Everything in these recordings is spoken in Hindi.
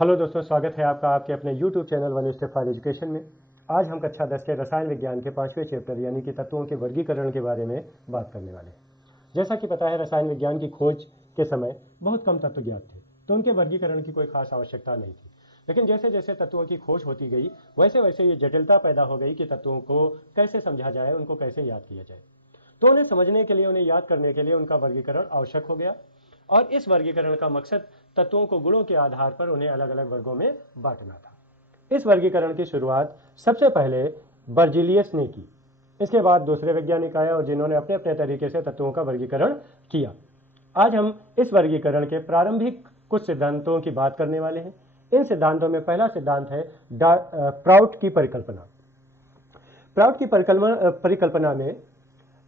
हेलो दोस्तों, स्वागत है आपका आपके अपने YouTube channel one step for education में। आज हम कक्षा 10 के रसायन विज्ञान के 5वें चैप्टर यानी कि तत्वों के वर्गीकरण के बारे में बात करने वाले हैं। जैसा कि पता है, रसायन विज्ञान की खोज के समय बहुत कम तत्व ज्ञात थे, तो उनके वर्गीकरण की कोई खास आवश्यकता नहीं थी। लेकिन जैसे जैसे तत्वों की खोज होती गई, वैसे वैसे ये जटिलता पैदा हो गई कि तत्वों को कैसे समझा जाए, उनको कैसे याद किया जाए। तो उन्हें समझने के लिए, उन्हें याद करने के लिए उनका वर्गीकरण आवश्यक हो गया। और इस वर्गीकरण का मकसद तत्वों को गुणों के आधार पर उन्हें अलग अलग वर्गों में बांटना था। इस वर्गीकरण की शुरुआत सबसे पहले बर्जीलियस ने की। इसके बाद दूसरे वैज्ञानिक आए और जिन्होंने अपने अपने तरीके से तत्वों का वर्गीकरण किया। आज हम इस वर्गीकरण के प्रारंभिक कुछ सिद्धांतों की बात करने वाले हैं। इन सिद्धांतों में पहला सिद्धांत है प्राउट की परिकल्पना। प्राउट की परिकल्पना में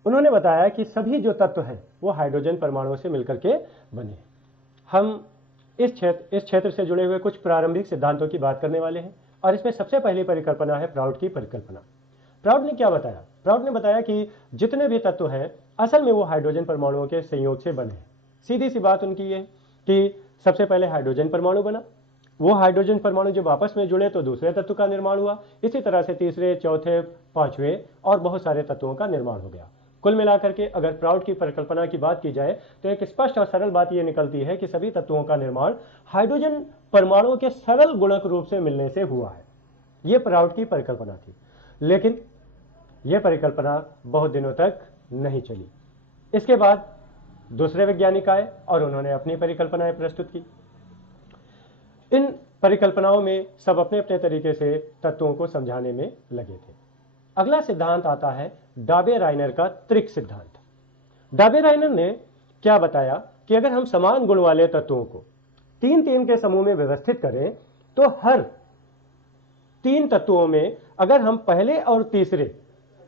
उन्होंने बताया कि सभी जो तत्व हैं वो हाइड्रोजन परमाणुओं से मिलकर के बने। हम इस क्षेत्र से जुड़े हुए कुछ प्रारंभिक सिद्धांतों की बात करने वाले हैं और इसमें सबसे पहली परिकल्पना है प्राउट की परिकल्पना। प्राउट ने क्या बताया? प्राउट ने बताया कि जितने भी तत्व हैं असल में वो हाइड्रोजन परमाणुओं के संयोग से बने हैं। सीधी सी बात उनकी ये कि सबसे पहले हाइड्रोजन परमाणु बना, वो हाइड्रोजन परमाणु जब आपस में जुड़े तो दूसरे तत्व का निर्माण हुआ। इसी तरह से तीसरे, चौथे, पांचवें और बहुत सारे तत्वों का निर्माण हो गया। कुल मिलाकर के अगर प्राउट की परिकल्पना की बात की जाए तो एक स्पष्ट और सरल बात यह निकलती है कि सभी तत्वों का निर्माण हाइड्रोजन परमाणुओं के सरल गुणक रूप से मिलने से हुआ है। यह प्राउट की परिकल्पना थी। लेकिन यह परिकल्पना बहुत दिनों तक नहीं चली। इसके बाद दूसरे वैज्ञानिक आए और उन्होंने अपनी परिकल्पनाएं प्रस्तुत की। इन परिकल्पनाओं में सब अपने अपने तरीके से तत्वों को समझाने में लगे थे। अगला सिद्धांत आता है डाबे-राइनर का त्रिक सिद्धांत। डाबे-राइनर ने क्या बताया कि अगर हम समान गुण वाले तत्वों को तीन तीन के समूह में व्यवस्थित करें तो हर तीन तत्वों में अगर हम पहले और तीसरे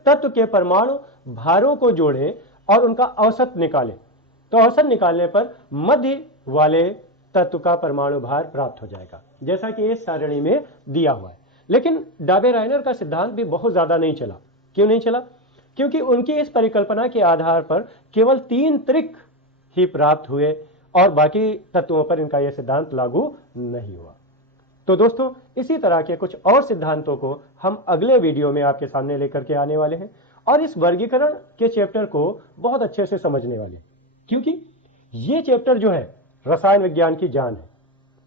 तत्व के परमाणु भारों को जोड़ें और उनका औसत निकालें तो औसत निकालने पर मध्य वाले तत्व का परमाणु भार प्राप्त हो जाएगा, जैसा कि इस सारणी में दिया हुआ है। लेकिन डाबे-राइनर का सिद्धांत भी बहुत ज्यादा नहीं चला। क्यों नहीं चला? क्योंकि उनकी इस परिकल्पना के आधार पर केवल तीन त्रिक ही प्राप्त हुए और बाकी तत्वों पर इनका यह सिद्धांत लागू नहीं हुआ। तो दोस्तों, इसी तरह के कुछ और सिद्धांतों को हम अगले वीडियो में आपके सामने लेकर के आने वाले हैं और इस वर्गीकरण के चैप्टर को बहुत अच्छे से समझने वाले हैं, क्योंकि यह चैप्टर जो है रसायन विज्ञान की जान है।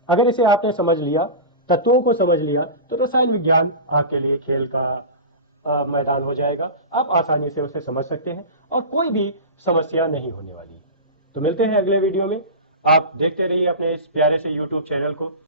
अगर इसे आपने समझ लिया, तत्वों को समझ लिया, तो रसायन विज्ञान आपके लिए खेल का मैदान हो जाएगा। आप आसानी से उसे समझ सकते हैं और कोई भी समस्या नहीं होने वाली। तो मिलते हैं अगले वीडियो में। आप देखते रहिए अपने इस प्यारे से YouTube चैनल को।